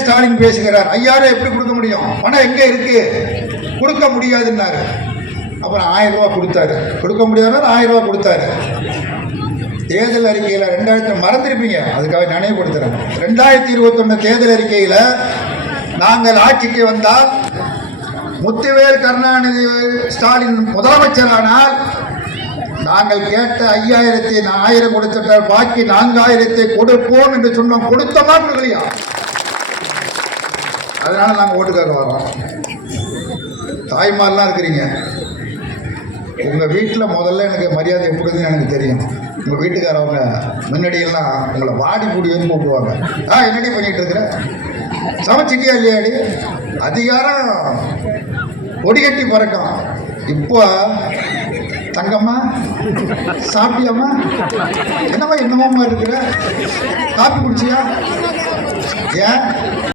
ஸ்டாலின் பேசுகிறார். 5000 எப்படி கொடுக்க முடியும், பணம் எங்க இருக்கு, கொடுக்க முடியாதுன்னாரு. அப்புறம் 1000 ரூபாய் கொடுத்தாரு. கொடுக்க முடியாதுன்னா 1000 ரூபாய் கொடுத்தாரு. தேர்தல் அறிக்கையில் 2000 மறந்துருப்பீங்க, அதுக்காக நினைவுபடுத்துறேன். 2021 தேர்தல் அறிக்கையில் நாங்கள் ஆட்சிக்கு வந்தால் முத்துவேல் கருணாநிதி ஸ்டாலின் முதலமைச்சரானால் நாங்கள் கேட்ட 5000 கொடுத்துட்டால் பாக்கி 4000 கொடுப்போம் என்று சொன்னோம். கொடுத்தோமா கொடுக்கலையா? அதனால நாங்கள் ஓட்டுக்காக வரோம். தாய்மாரெலாம் இருக்கிறீங்க, உங்கள் வீட்டில் முதல்ல எனக்கு மரியாதை எப்படின்னு எனக்கு தெரியும். உங்கள் வீட்டுக்காரவங்க முன்னாடியெல்லாம் உங்களை வாடி கூடியன்னு கூப்பிடுவாங்க. என்னடி பண்ணிகிட்டு இருக்கிற, சமைச்சிட்டியா இல்லையாடி, அதிகாரம் கொடிகட்டி பறக்கும். இப்போ தங்கம்மா சாப்பிட்டியாம்மா, என்னம்மா என்னமாம்மா இருக்கிற, காப்பி குடிச்சியா, ஏன்